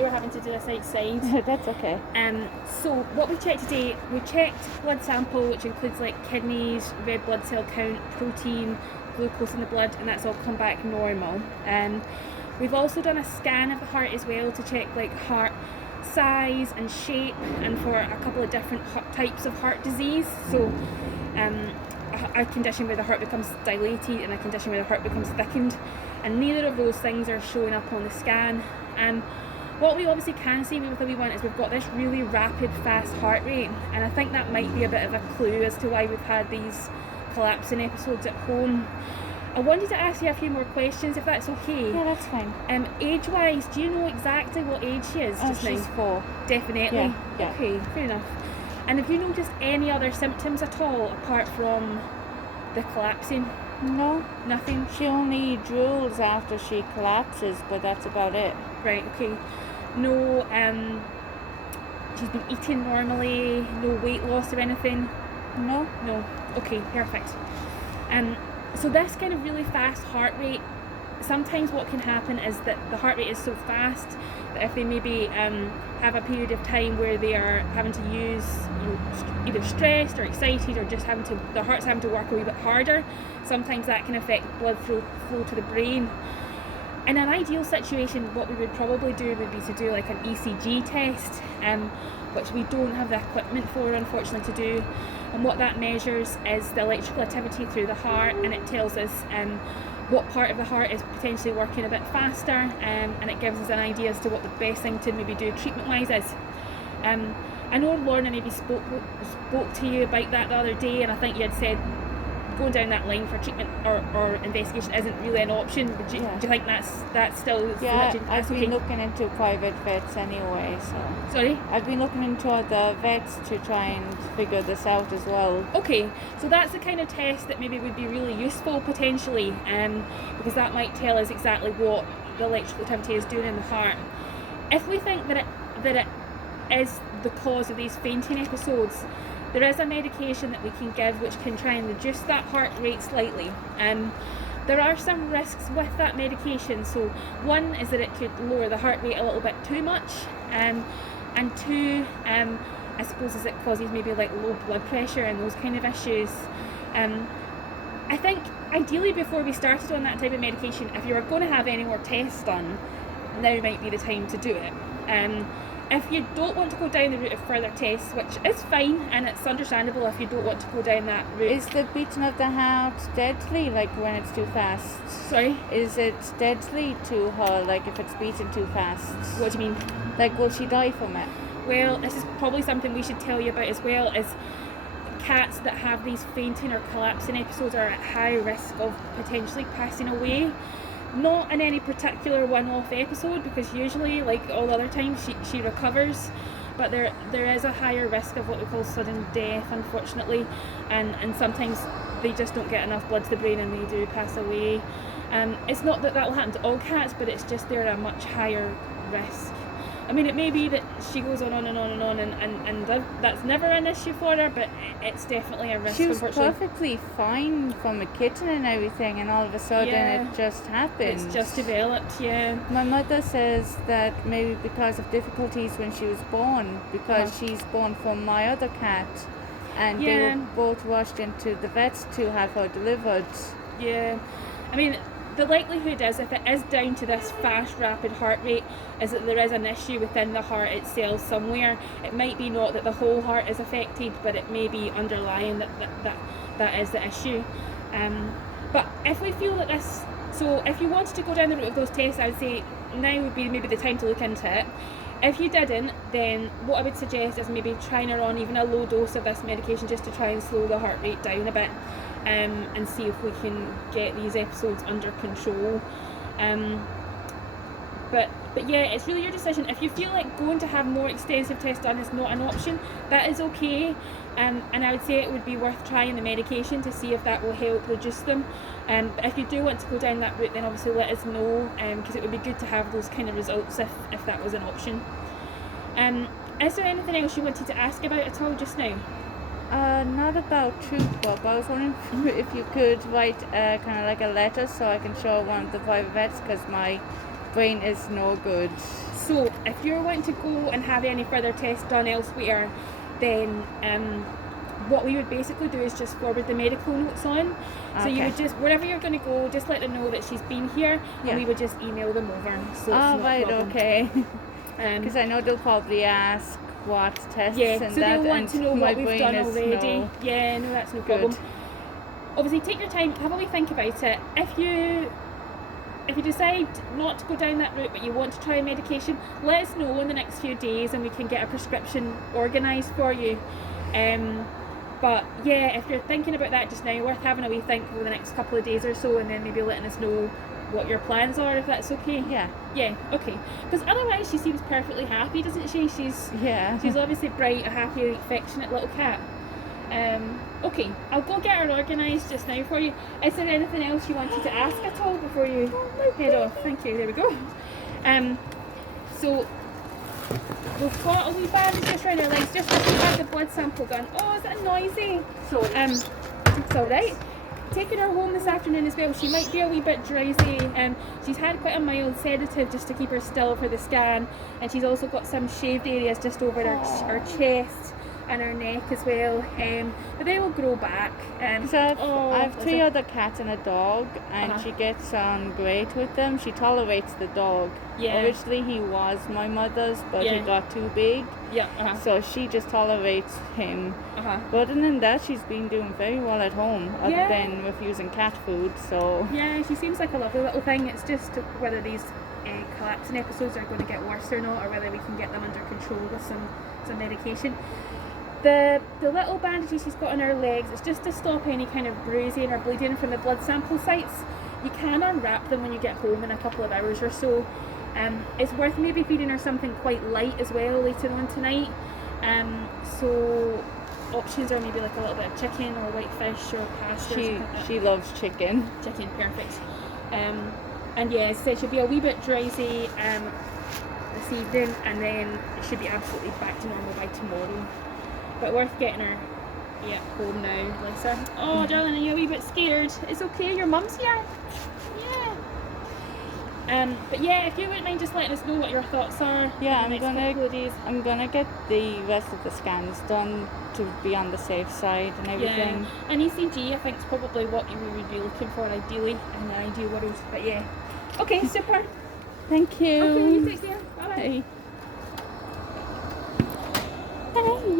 Sorry we're having to do this outside. That's okay. So what we checked today, we checked blood sample, which includes like kidneys, red blood cell count, protein, glucose in the blood, and that's all come back normal. We've also done a scan of the heart as well to check like heart size and shape, and for a couple of different types of heart disease. So a condition where the heart becomes dilated and a condition where the heart becomes thickened, and neither of those things are showing up on the scan. What we obviously can see with the wee one is we've got this really rapid, fast heart rate, and I think that might be a bit of a clue as to why we've had these collapsing episodes at home. I wanted to ask you a few more questions, if that's okay. Yeah, that's fine. Age-wise, do you know exactly what age she is just now? She's 4. Definitely? Yeah. Okay, fair enough. And have you noticed any other symptoms at all, apart from the collapsing? No. Nothing? She only drools after she collapses, but that's about it. Right, okay. No, she's been eating normally, no weight loss or anything? No. No. Okay, perfect. So this kind of really fast heart rate, sometimes what can happen is that the heart rate is so fast that if they maybe have a period of time where they are having to use, either stressed or excited, or just their heart's having to work a wee bit harder, sometimes that can affect blood flow to the brain. In an ideal situation, what we would probably do would be to do like an ECG test, which we don't have the equipment for, unfortunately, to do. And what that measures is the electrical activity through the heart, and it tells us what part of the heart is potentially working a bit faster, and it gives us an idea as to what the best thing to maybe do treatment-wise is. I know Lorna maybe spoke to you about that the other day, and I think you had said going down that line for treatment or investigation isn't really an option. Do you think that's still... Yeah, I've been looking into private vets anyway, so... Sorry? I've been looking into the vets to try and figure this out as well. Okay, so that's the kind of test that maybe would be really useful potentially, because that might tell us exactly what the electrical activity is doing in the heart. If we think that it is the cause of these fainting episodes, there is a medication that we can give which can try and reduce that heart rate slightly. There are some risks with that medication. So one is that it could lower the heart rate a little bit too much, and two, I suppose, is it causes maybe like low blood pressure and those kind of issues. I think ideally before we started on that type of medication, if you were going to have any more tests done, now might be the time to do it. If you don't want to go down the route of further tests, which is fine, and it's understandable if you don't want to go down that route. Is the beating of the heart deadly, like when it's too fast? Sorry? Is it deadly to her, like if it's beating too fast? What do you mean? Like, will she die from it? Well, this is probably something we should tell you about as well, is cats that have these fainting or collapsing episodes are at high risk of potentially passing away. Not in any particular one-off episode, because usually, like all the other times, she recovers, but there is a higher risk of what we call sudden death, unfortunately, and sometimes they just don't get enough blood to the brain and they do pass away. It's not that will happen to all cats, but it's just they're at a much higher risk. I mean, it may be that she goes on and on and on, and that's never an issue for her, but it's definitely a risk. She was perfectly fine from a kitten and everything, and all of a sudden it just happened. It's just developed, yeah. My mother says that maybe because of difficulties when she was born, because she's born from my other cat, and they were both rushed into the vets to have her delivered. Yeah, I mean, the likelihood is, if it is down to this fast, rapid heart rate, is that there is an issue within the heart itself somewhere. It might be not that the whole heart is affected, but it may be underlying that is the issue. But if we feel that this... So if you wanted to go down the route of those tests, I would say now would be maybe the time to look into it. If you didn't, then what I would suggest is maybe trying her on even a low dose of this medication just to try and slow the heart rate down a bit, and see if we can get these episodes under control. But yeah, it's really your decision. If you feel like going to have more extensive tests done is not an option, that is okay. And I would say it would be worth trying the medication to see if that will help reduce them. But if you do want to go down that route, then obviously let us know, because it would be good to have those kind of results if that was an option. Is there anything else you wanted to ask about at all just now? Not about truth, Bob. I was wondering if you could write kind of like a letter so I can show one of the private vets, because my brain is no good. So if you're wanting to go and have any further tests done elsewhere, then what we would basically do is just forward the medical notes on. So you would just, wherever you're going to go, just let them know that she's been here, and we would just email them over. So it's not right, a problem. okay. Because I know they'll probably ask what tests and so that, they'll want to know what we've done already. No. Yeah, no, that's no problem. Obviously, take your time, have a wee think about it. If you decide not to go down that route but you want to try medication, let us know in the next few days and we can get a prescription organised for you. But yeah, if you're thinking about that just now, worth having a wee think over the next couple of days or so, and then maybe letting us know what your plans are, if that's okay. Yeah, okay. Because otherwise she seems perfectly happy, doesn't she? She's obviously bright, a happy, affectionate little cat. Okay, I'll go get her organised just now for you. Is there anything else you wanted to ask at all before you head off? Thank you, there we go. So we've got a wee bandage just around her legs, just as we had the blood sample done. Oh, is that noisy? So it's alright. Taking her home this afternoon as well. She might be a wee bit drowsy. She's had quite a mild sedative just to keep her still for the scan, and she's also got some shaved areas just over her chest and her neck as well, but they will grow back. I have 3 other cats and a dog, and she gets on great with them. She tolerates the dog. Originally he was my mother's, but he got too big. So she just tolerates him. But other than that, she's been doing very well at home, other than refusing cat food. So yeah, she seems like a lovely little thing. It's just whether these collapsing episodes are going to get worse or not, or whether we can get them under control with some medication. The little bandages she's got on her legs, it's just to stop any kind of bruising or bleeding from the blood sample sites. You can unwrap them when you get home in a couple of hours or so. It's worth maybe feeding her something quite light as well later on tonight. So options are maybe like a little bit of chicken or white fish or pasta. She loves chicken. Chicken, perfect. And yeah, as I said, she'll be a wee bit drowsy this evening, and then it should be absolutely back to normal by tomorrow. But worth getting her home now, bless her. Oh, darling, are you a wee bit scared? It's okay, your mum's here. Yeah. But yeah, if you wouldn't mind just letting us know what your thoughts are. Yeah, in the next couple of days. I'm gonna get the rest of the scans done to be on the safe side and everything. Yeah, an ECG I think is probably what you would be looking for ideally in the ideal world. But yeah. Okay, super. Thank you. Okay, you take care. Bye bye. Bye.